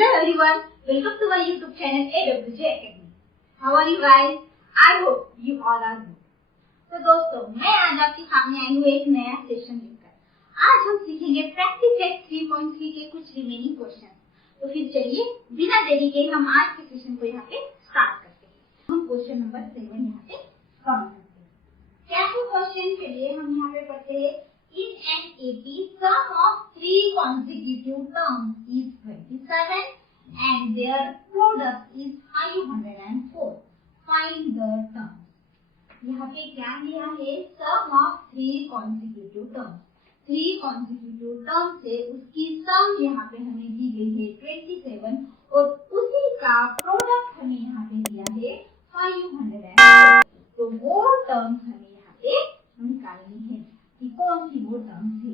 Hello everyone, welcome to my YouTube channel AWJ Academy. How are you guys? I hope you all are good. तो दोस्तों, मैं आज आपके सामने आई हूँ एक नया सेशन लेकर। आज हम सीखेंगे प्रैक्टिस सेट 3.3 के कुछ रिमेनिंग क्वेश्चन। तो फिर चलिए बिना देरी के हम आज के सेशन को यहाँ पे स्टार्ट करते हैं। हम क्वेश्चन नंबर 7 यहाँ पे सॉल्व करते हैं। क्या है क्वेश्चन? चलिए हम यहाँ पे पढ़ते हैं। In an AP, sum of 3 consecutive terms is 27 and their product is 504. Find the terms. यहाँ पे क्या दिया है? Sum of 3 consecutive terms. 3 consecutive terms से उसकी sum यहाँ पे हमें दी गई है 27 और उसी का प्रोडक्ट हमें यहाँ पे दिया है 504. तो वो टर्म्स हमें यहाँ पे निकालनी है कि कौन सी वो टर्म्स है।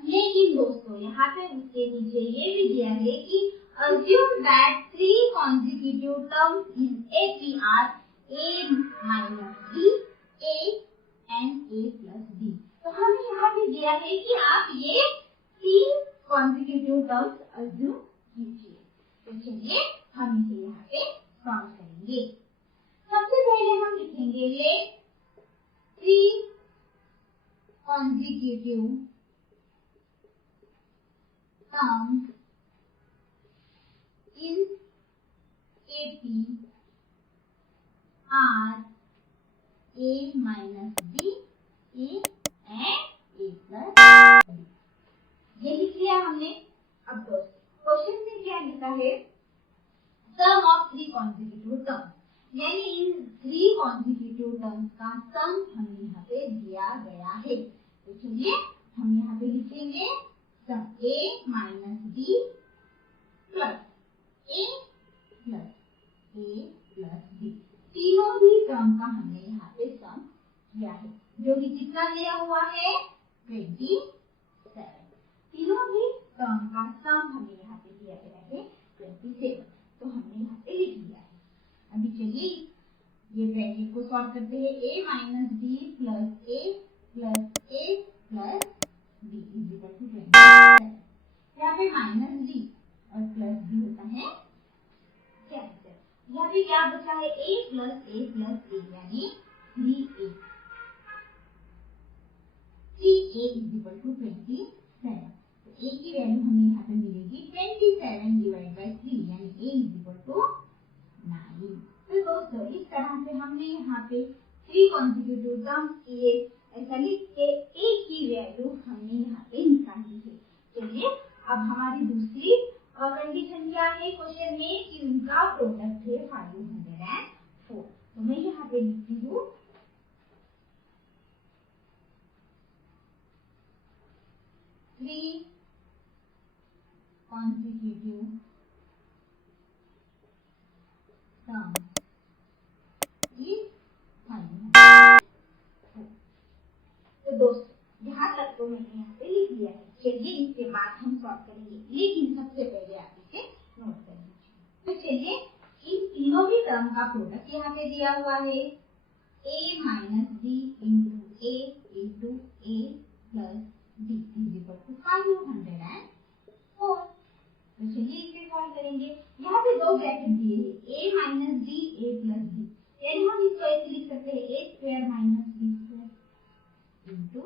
लेकिन दोस्तों यहाँ पे उसके नीचे ये भी दिया है कि assume that 3 consecutive terms in AP are A minus B, A and A plus B. तो हमें यहाँ पे दिया है कि आप ये 3 consecutive terms assume कीजिए। तो चलिए हम इसे यहाँ पे सॉल्व करेंगे। सबसे पहले हम लिखेंगे let 3 consecutive terms in AP are A minus B, A and A plus B. ये लिख लिया हमने। अब दोस्तों क्वेश्चन में क्या लिखा है? सम ऑफ 3 consecutive terms, यानी इन 3 consecutive terms का सम हमें यहाँ पे दिया गया है। तो चलिए हम यहाँ पे लिखेंगे सम A minus B plus A plus A plus B। तीनों भी टर्म का हमने यहाँ पे सम किया है, जो कि कितना दिया हुआ है? 27। तीनों भी टर्म का सम हमें यहाँ पे दिया गया है 27। तो हमने यहाँ पे लिख दिया है। अभी चलिए ये ब्रैकेट को सॉल्व करते हैं। A minus B plus A plus A plus B is equal to 27। यहाँ पे माइनस B और प्लस B होता है कैंसिल। यहाँ पे क्या बचा है? A plus A plus A यानी 3A। 3A is equal to 27। तो A की वैल्यू हमें यहाँ पे मिलेगी 27 डिवाइड बाई 3 यानी A is equal to 9। तो दोस्तों इस तरह से हमने यहाँ पे 3 consecutive terms किए। ऐसा लिख के A की वैल्यू हमने यहाँ पे निकाली है। चलिए अब हमारी दूसरी कंडीशन क्या है क्वेश्चन में कि उनका प्रोडक्ट है 504। तो मैं यहाँ पे लिखती हूँ 3 consecutive terms is 504। तो दोस्तों यहाँ तक तो मैंने यहाँ पे लिख दिया है। चलिए इसके बाद हम सॉल्व करेंगे, लेकिन सबसे पहले आप इसे नोट कर लीजिए। तो चलिए इन तीनों भी टर्म का प्रोडक्ट यहाँ पे दिया हुआ है A minus B into A into A plus B is equal to 504। तो चलिए इसे सॉल्व करेंगे। यहाँ पे दो ब्रैकेट दिए हैं A minus B A plus B, यानी हम इसको ऐसे लिख सकते हैं A square minus B square into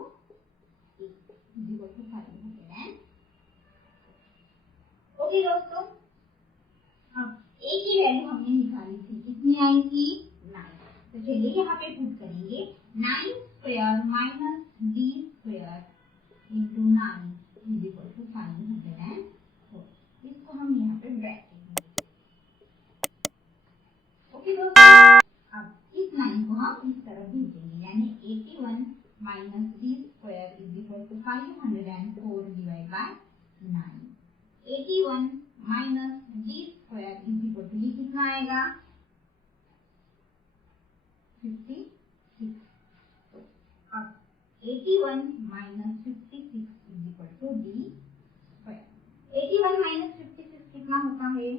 A is equal to 504। Okay दोस्तों, अब A की वैल्यू हमने निकाली थी, कितनी आई थी? 9। तो चलिए यहाँ पे पुट करेंगे 9 square minus D square into 9 is equal to 504। इसको हम यहाँ पे ब्रैकेट में लिखेंगे। ओके दोस्तों, अब इस 9 को हम इस तरफ भेजेंगे, यानी 81 minus D square is equal to 504 divide by 9। 81 minus D square is equal to, ये कितना आएगा? 56। तो अब 81 minus 56 is equal to D square. 81 minus 56 कितना होता है?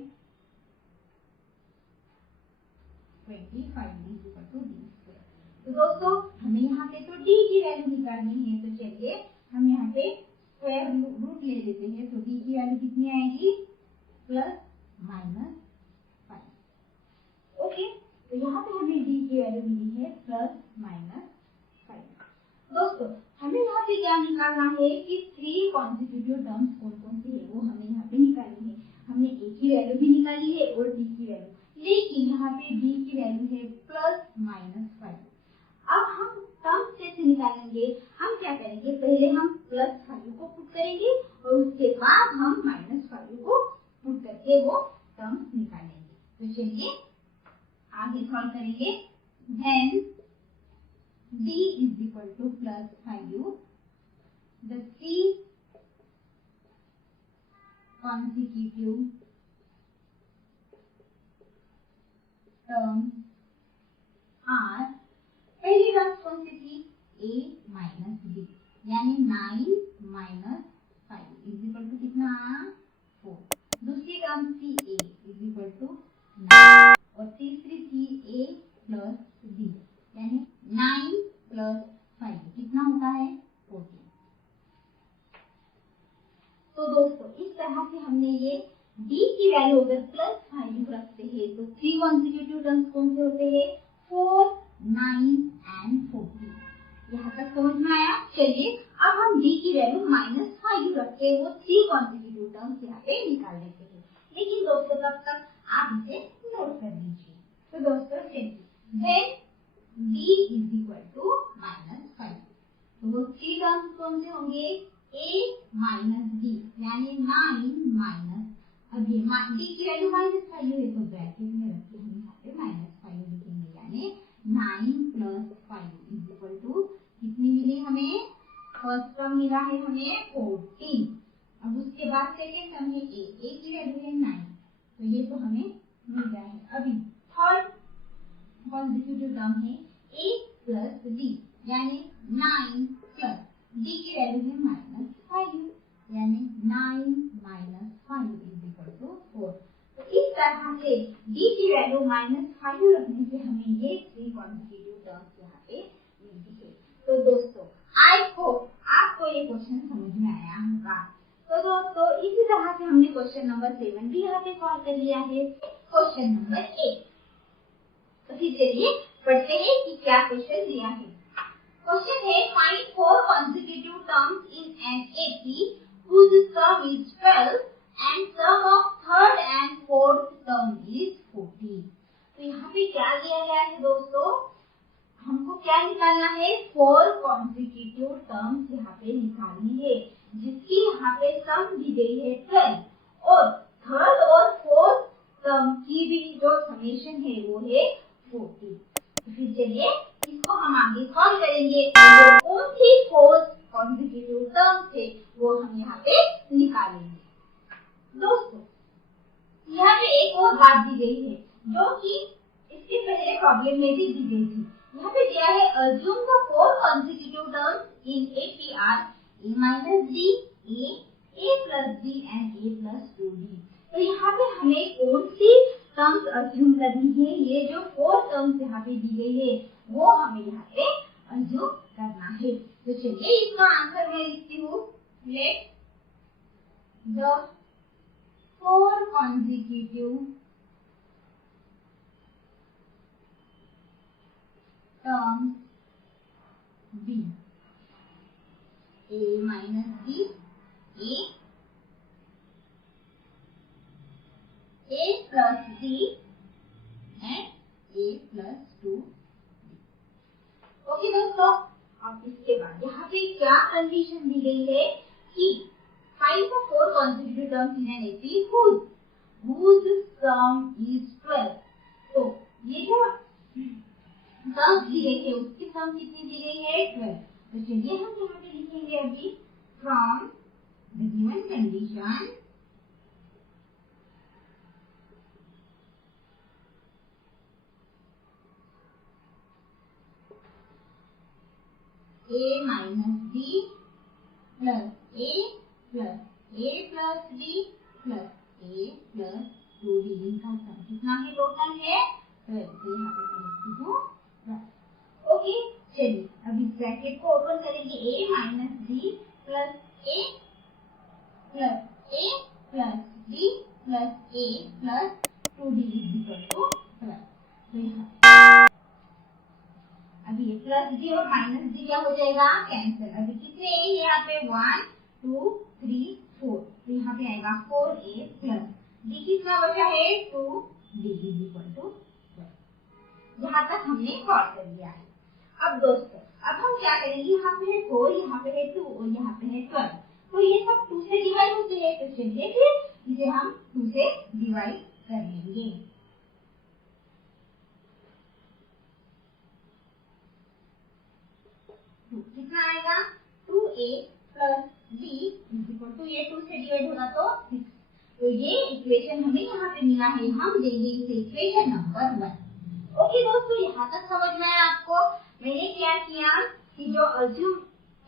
25 is equal to D square. तो दोस्तों हमें यहाँ पे तो D की वैल्यू निकालनी है। तो चलिए हम यहाँ पे स्क्वायर रूट ले लेते हैं। तो D की वैल्यू कितनी आएगी? Plus minus 5। ओके, तो यहाँ पे हमें डी की वैल्यू मिली है प्लस माइनस 5। दोस्तों हमें यहाँ पे क्या निकालना है कि 3 कॉन्सेक्यूटिव टर्म्स कौन कौन से है वो हमें यहाँ पे निकालनी है। हमने ए की वैल्यू भी निकाली है और डी की वैल्यू, लेकिन यहाँ पे डी की वैल्यू है प्लस माइनस 5। अब हम टर्म्स कैसे निकालेंगे, हम क्या करेंगे, पहले हम प्लस 5 को पुट करेंगे और उसके बाद हम माइनस 5 को पुट करके वो टर्म्स निकालेंगे। तो चलिए आगे सॉल्व करेंगे। Then d is equal to plus 5, the 3 consecutive terms are, पहली टर्म कौन सी थी, a माइनस b, यानी 9 माइनस 5 इज इक्वल टू कितना आया 4। दूसरी टर्म थी a इज इक्वल टू 9 और तीसरी थी a प्लस b, यानी 9 प्लस 5 कितना होता है 14। तो दोस्तों इस तरह से हमने ये d की वैल्यू अगर प्लस 5 रखते हैं तो 3 कॉन्सेक्यूटिव टर्म्स कौन से होते हैं, 4, 9 एंड 14। यहाँ तक समझ में आया। चलिए अब हम d की वैल्यू माइनस 5 रख के वो 3 कॉन्सेक्यूटिव टर्म्स यहाँ पे निकाल लेते हैं। लेकिन दोस्तों तब तक आप इसे नोट कर लीजिए। तो दोस्तों चलिए then d is equal to minus 5, तो वो 3 टर्म्स कौन से होंगे, a माइनस b, यानी 9 माइनस, अब ये d की वैल्यू माइनस 5 है तो ब्रैकेट में रख के हम यहाँ पे माइनस 5 लिखेंगे, यानी 9 प्लस 5 इज इक्वल टू कितनी मिली हमें, फर्स्ट टर्म मिला है हमें 14। अब उसके बाद सेकेंड टर्म है a की वैल्यू है 9, तो ये तो हमें मिल गया है। अभी थर्ड कॉन्सेक्यूटिव टर्म है a प्लस b, यानी 9 प्लस d की वैल्यू है माइनस 5, यानी 9 माइनस 5 इज इक्वल टू 4। तो इस तरह से d की वैल्यू माइनस 5 रखने से हमें ये 3 कॉन्सेक्यूटिव टर्म्स यहाँ पे मिलती है। तो दोस्तों आई होप आपको ये क्वेश्चन समझ में आया होगा। तो दोस्तों इसी तरह से हमने क्वेश्चन नंबर 7 भी यहाँ पे सॉल्व कर लिया है। क्वेश्चन नंबर 8, तो फिर चलिए पढ़ते हैं कि क्या क्वेश्चन दिया है। क्वेश्चन है find 4 consecutive terms in an AP whose sum is 12 and sum of third and fourth term is 14। तो यहाँ पे क्या दिया गया है दोस्तों, हमको क्या निकालना है, 4 consecutive terms यहाँ पे निकालनी है जिसकी यहाँ पे सम दी गई है 12 और थर्ड और फोर्थ टर्म की भी जो समेशन है वो है 14। फिर चलिए इसको हम आगे सॉल्व करेंगे और कौन सी 4 कॉन्सेक्यूटिव टर्म्स थे वो हम यहाँ पे निकालेंगे। दोस्तों यहाँ पे एक और बात दी गई है जो कि इसके पहले प्रॉब्लम में भी दी गई थी। यहाँ पे दिया है assume the 4 consecutive terms in APR a minus d, a plus b and a plus 2d। तो यहाँ पे हमें कौन सी टर्म्स अज्यूम करनी है, ये जो 4 टर्म्स यहाँ पे दी गई है वो हमें यहाँ पे अज्यूम करना है। तो चलिए इसका आंसर मैं लिखती हूँ, let the 4 consecutive terms be a minus b, a plus d and a plus 2d। Okay दोस्तों, अब इसके बाद यहाँ पे क्या कंडीशन दी गई है कि find the 4 consecutive terms in an AP whose sum is 12। तो ये जो टर्म्स दी गई है उसकी सम कितनी दी गई है 12। तो चलिए हम यहाँ पे लिखेंगे अभी from the given condition a minus b plus a plus a plus d plus a plus 2d इनका सम कितना है, टोटल है 12। तो यहाँ पे मैं लिखती हूँ 12। ओके चलिए अब इस ब्रैकेट को ओपन करेंगे, a minus b plus a plus b plus a plus क्या हो जाएगा, कैंसिल। अभी कितने ए यहाँ पे 1 2 3 4, तो यहाँ पे आएगा 4a प्लस डी कितना बचा है 2d इज इक्वल टू 12। यहाँ तक हमने सॉल्व कर लिया है। अब दोस्तों अब हम क्या करेंगे, यहाँ पे है 4, यहाँ पे है 2 और यहाँ पे है 12, तो ये सब 2 से डिवाइड होते हैं, तो चलिए फिर इसे हम 2 से डिवाइड कर लेंगे। कितना आएगा 2a plus b is equal to, ये 2 से डिवाइड होगा तो 6, तो ये इक्वेशन हमें यहाँ पे मिला है, हम देंगे इसे इक्वेशन नंबर 1। ओके दोस्तों, यहाँ तक समझ में आया आपको। मैंने क्या किया कि जो अज्यूम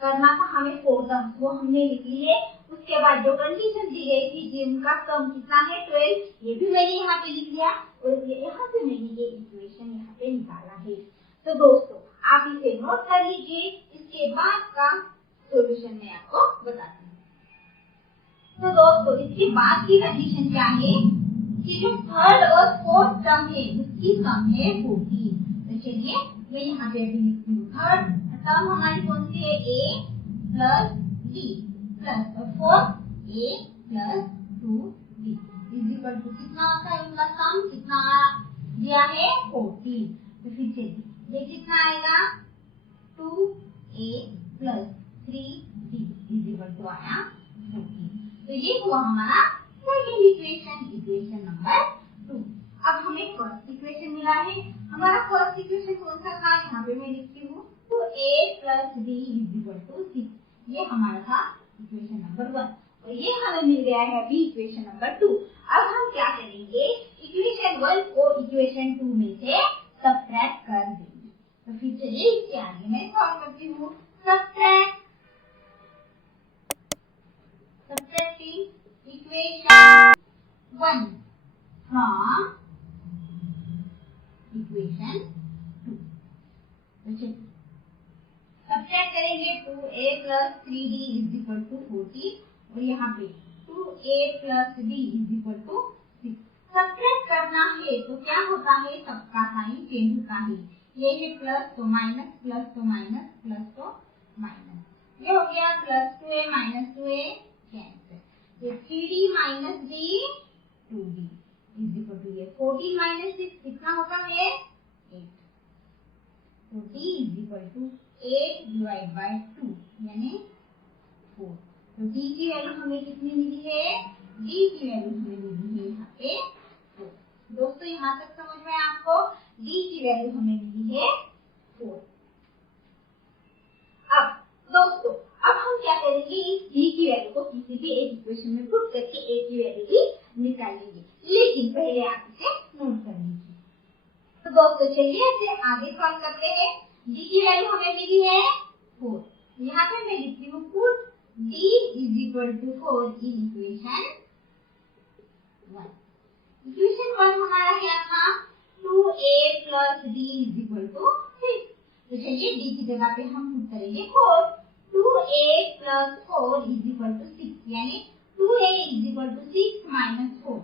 करना था हमें 4 टर्म्स, वो हमने लिख लिए। उसके बाद जो कंडीशन दी गई थी जिनका सम कितना है 12, ये भी मैंने यहाँ पे लिख लिया और यहाँ से मैंने ये इक्वेशन यहाँ पे निकाला है। तो दोस्तों आप इसे नोट कर लीजिए, इसके बाद का सॉल्यूशन मैं आपको बताती हूँ। तो दोस्तों इसके बाद की कंडीशन क्या है कि जो थर्ड और फोर्थ टर्म है उसकी सम है 14। तो चलिए मैं यहाँ पे अभी लिखती हूँ, थर्ड टर्म हमारी कौन सी है, a प्लस d प्लस और fourth a plus 2d is equal to कितना आता है, उनका सम कितना दिया है 14। तो फिर चलिए ये कितना आएगा 2a plus 3d is equal to आया 14। तो ये हुआ हमारा सेकंड इक्वेशन, इक्वेशन नंबर 2। अब हमें फर्स्ट इक्वेशन मिला है। हमारा फर्स्ट इक्वेशन कौन सा था, यहाँ पे मैं लिखती हूँ, तो a plus d is equal to 6, ये हमारा था इक्वेशन नंबर 1 और ये हमें मिल गया है अभी इक्वेशन नंबर 2। अब हम क्या करेंगे, इक्वेशन 1 को इक्वेशन 2 में से सबट्रैक्ट कर देंगे। तो फिर चलिए इसके आगे मैं सॉल्व करती हूँ। Subtracting equation 1 from equation 2, तो सब्ट्रैक्ट करेंगे 2a plus 3d is equal to 14 और यहाँ पे 2a plus d is equal to 6। Subtract करना है तो क्या होता है, सबका साइन चेंज होता है, ये है प्लस तो माइनस, प्लस तो माइनस, प्लस तो माइनस, ये हो गया plus 2a minus 2a cancel, ये 3d minus d 2d is equal to, ये 14 माइनस 6 कितना होता है 8, तो d is equal to 8 divide by 2 यानी 4। तो d की वैल्यू हमें कितनी मिली है, d की वैल्यू हमें मिली है यहाँ पे 4। दोस्तों यहाँ तक समझ में आपको, d की वैल्यू हमें मिली है 4। अब दोस्तों अब हम क्या करेंगे, इस d की वैल्यू को किसी भी एक इक्वेशन में पुट करके a की वैल्यू भी निकालेंगे, लेकिन पहले आप इसे नोट कर लीजिए। तो दोस्तों चलिए इसे आगे सॉल्व करते हैं। d की वैल्यू हमें मिली है 4, यहाँ पे मैं लिखती हूँ put d is equal to 4 in equation 1। Equation 1 हमारा क्या था, 2a plus d is equal to 6। तो चलिए d की जगह पे हम पुट करेंगे 4, 2a plus 4 is equal to 6 यानी 2a is equal to 6 minus 4,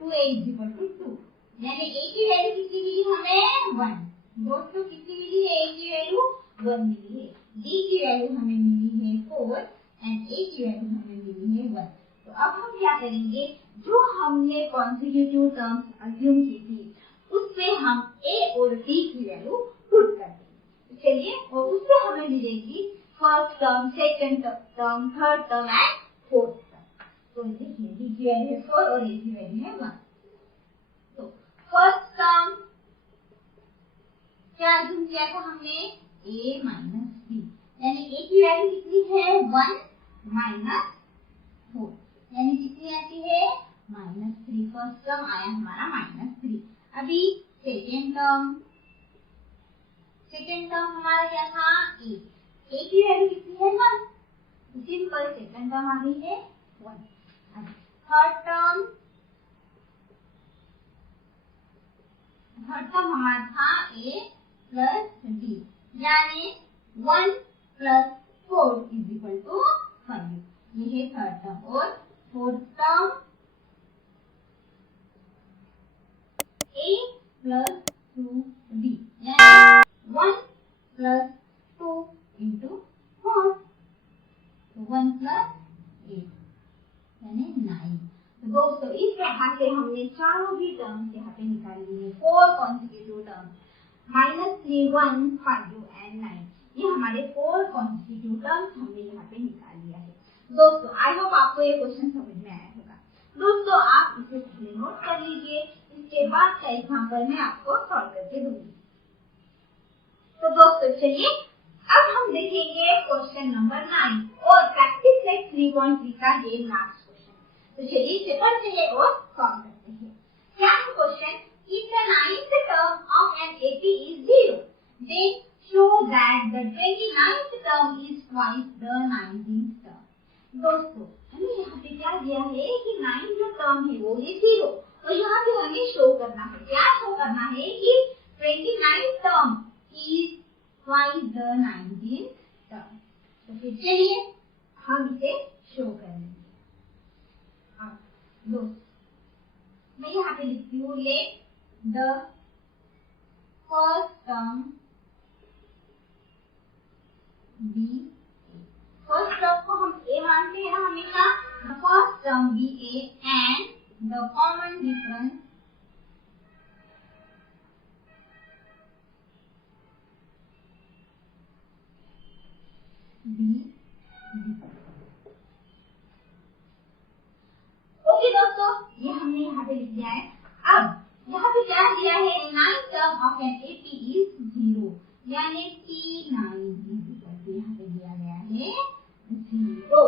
2a is equal to 2 यानी a की वैल्यू कितनी मिली हमें 1। दोस्तों कितनी मिली है, a की वैल्यू 1 मिली है, d की वैल्यू हमें मिली है 4 एंड a की वैल्यू हमें मिली है 1। तो अब हम क्या करेंगे, जो हमने कॉन्जिक्यूटिव टर्म्स अज्यूम की थी उससे हम a और d की वैल्यू पुट कर देंगे। चलिए और उससे हमें मिलेगी first term, second term, third term and fourth term. तो देखिए d की वैल्यू है 4 और a की वैल्यू है 1। तो फर्स्ट टर्म क्या अज्यूम किया था हमने, a माइनस b यानी a की वैल्यू कितनी है 1 माइनस 4 यानी कितनी आती है -3। फर्स्ट टर्म आया हमारा -3। अभी सेकेंड टर्म हमारा क्या था a की वैल्यू कितनी है 1, सिंपल सेकेंड टर्म आ गई है 1। थर्ड टर्म हमारा था a प्लस d यानी 1 प्लस 4 इज इक्वल टू 5, ये है थर्ड टर्म। और fourth term a plus 2d यानी 1 प्लस 2 यानी 9। तो दोस्तों इस प्रकार से हमने चारों भी टर्म्स यहाँ पे निकाल लिए, 4 कॉन्सिक्यूटिव टर्म्स, -3, 1, 5 एंड 9। ये हमारे 4 कॉन्सिक्यूटिव टर्म्स हमने यहाँ पे निकाल लिया है। दोस्तों आई होप आपको ये क्वेश्चन समझ में आया होगा। दोस्तों आप इसे पहले नोट कर लीजिए, इसके बाद का एग्जाम्पल मैं आपको सॉल्व करके दूंगी। तो दोस्तों चलिए अब हम देखेंगे क्वेश्चन नंबर 9 और प्रैक्टिस सेट 3.3 का ये लास्ट क्वेश्चन। तो चलिए इसे पढ़ते हैं और सॉल्व करते हैं। क्या है question? If the 9th term of an AP is 0, then show that the 29th term is twice the 19th term. दोस्तों हमें यहाँ पे क्या दिया है कि 9 जो टर्म है वो है 0 और यहाँ पे हमें शो करना है, क्या शो करना है कि 29th term is twice the 19th term. तो फिर चलिए हम इसे शो करेंगे। अब दोस्तों मैं यहाँ पे लिखती हूँ let the first term be A. First term को हम A मानते हैं ना हमेशा। The first term be A and the common difference be B. Okay दोस्तों ये हमने यहाँ पे लिख दिया है। अब यहाँ पे क्या दिया है? 9th term of an AP is 0, यानी T9 यहाँ पे दिया गया है 0।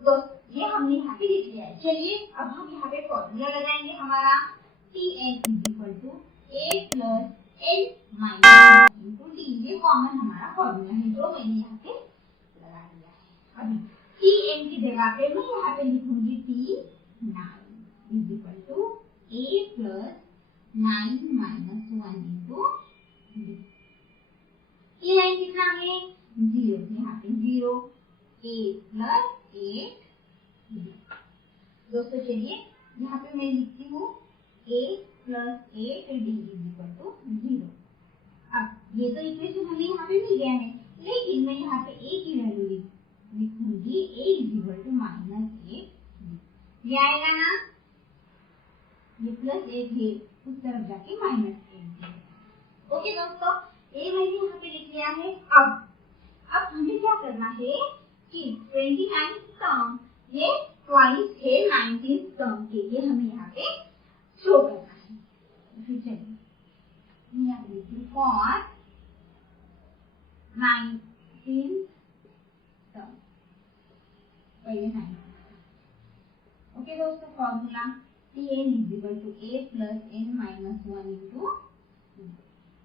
दोस्तों ये हमने यहाँ पे लिख दिया है। चलिए अब हम यहाँ पे फॉर्मूला लगाएंगे हमारा Tn A plus n minus into D। ये कॉमन हमारा फॉर्मूला है जो मैंने यहाँ पे लगा दिया है। अभी Tn की जगह पे मैं यहाँ पे लिखूंगी T9 A plus 9 minus 1 into D। T9 कितना है? 0, यहाँ पे 0 A plus 8 D। दोस्तों चलिए यहाँ पे मैं लिखती हूँ A plus 8 D is equal to 0। अब ये तो इक्वेशन हमें यहाँ पे मिल गया है, लेकिन मैं यहाँ पे A की वैल्यू लिखूंगी A is equal to -8 D। ये आएगा ना, ये प्लस 1 है उस तरफ जाके -8 है। ओके दोस्तों ये मैंने यहाँ पे लिख लिया है। अब हमें क्या करना है कि 29th टर्म ये ट्वाइस है 19th टर्म के, ये हमें यहाँ पे शो करना है। फिर चलिए मैं यहाँ पे लिखती हूँ फॉर 19th टर्म, पहले 19। ओके दोस्तों formula Tn is equal to A plus n minus 1 into D।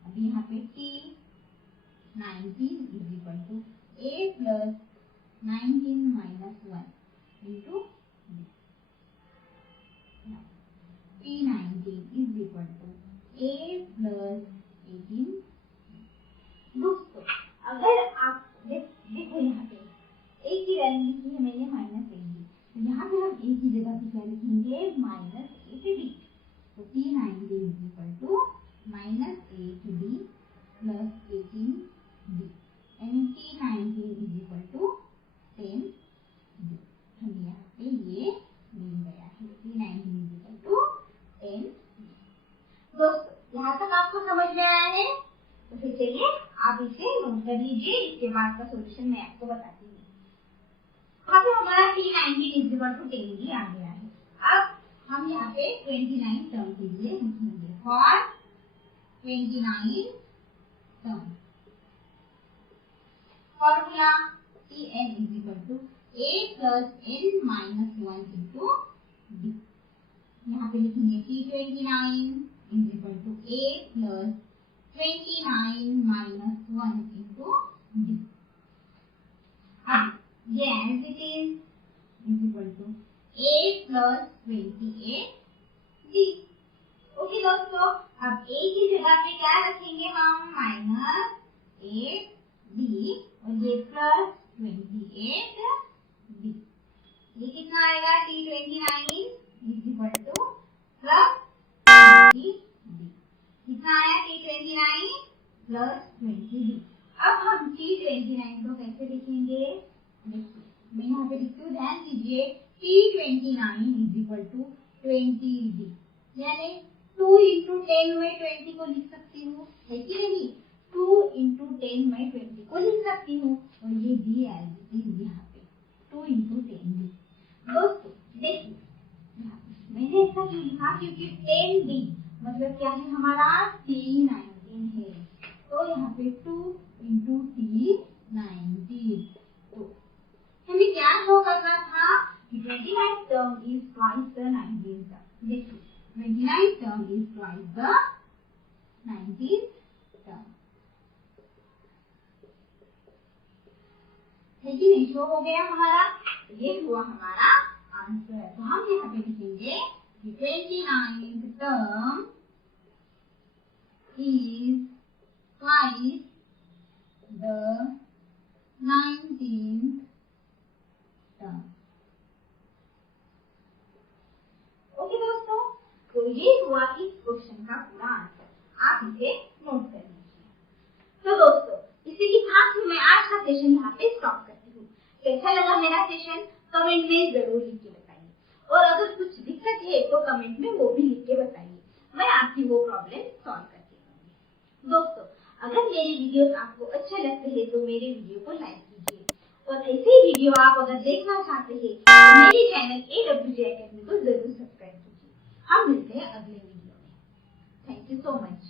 अब यहाँ पे T19 is equal to A plus 19 minus 1 into D। T19 is equal to A plus 18। दोस्तों अगर आप देखो यहाँ पे A की वैल्यू लिखी है मैंने -8D, तो यहाँ पे हम A की जगह पे क्या लिखेंगे? -8D। तो T19 is equal to -8D plus 18D, यानी T19 is equal to 10D। हमें यहाँ पे ये मिल गया है, T19 is equal to 10D। दोस्तों यहाँ तक आपको समझ में आया है? तो फिर चलिए आप इसे नोट कर लीजिए, इसके बाद का सॉल्यूशन मैं आपको बताती हूँ। यहाँ पे हमारा T19 is equal to 10D आ गया है। अब हम यहाँ पे 29 टर्म के लिए लिखेंगे for 29 term formula Tn is equal to A plus n minus 1 into D। यहाँ पे लिखेंगे T29 is equal to A plus 29 minus 1 into D। अब ये as it is equal to A plus 28D। Okay दोस्तों अब A की जगह पे क्या रखेंगे हम? -8D और ये प्लस 28D। ये कितना आएगा? T29 is equal to plus 20D। कितना आया? T29 plus 20D। अब हम T29 को कैसे लिखेंगे? देखिए मैं यहाँ पे लिखती हूँ, ध्यान दीजिए T29 is equal to 20D, यानी 2 into 10 में 20 को लिख सकती हूँ, है कि नहीं? 2 into 10 में 20 को लिख सकती हूँ, और ये D एज इट इज यहाँ पे 2 into 10D। दोस्तों देखिए, मैंने ऐसा क्यों लिखा? क्योंकि 10D मतलब क्या है हमारा? T19 है, तो यहाँ पे 2 into T19। तो हमें क्या शो करना था कि 29 term is twice the 19 term. देखिए 29 term is twice the 19 term, है कि नहीं? शो हो गया हमारा, ये हुआ हमारा आंसर। तो हम यहाँ पे लिखेंगे कि 29th term is twice the 19th term। Okay दोस्तों, तो ये हुआ इस क्वेश्चन का पूरा आंसर, आप इसे नोट कर लीजिए। तो दोस्तों इसी के साथ ही मैं आज का सेशन यहाँ पे स्टॉप करती हूँ। कैसा लगा मेरा सेशन कमेंट में जरूर लिख के बताइए, और अगर कुछ दिक्कत है तो कमेंट में वो भी लिख के बताइए, मैं आपकी वो प्रॉब्लम सॉल्व करके दूंगी। दोस्तों अगर मेरे वीडियोस आपको अच्छे लगते हैं तो मेरे वीडियो को लाइक कीजिए, और ऐसे ही वीडियो आप अगर देखना चाहते हैं तो मेरे चैनल AWJ Academy को जरूर सब्सक्राइब कीजिए। हम मिलते हैं अगले वीडियो में। Thank you so much.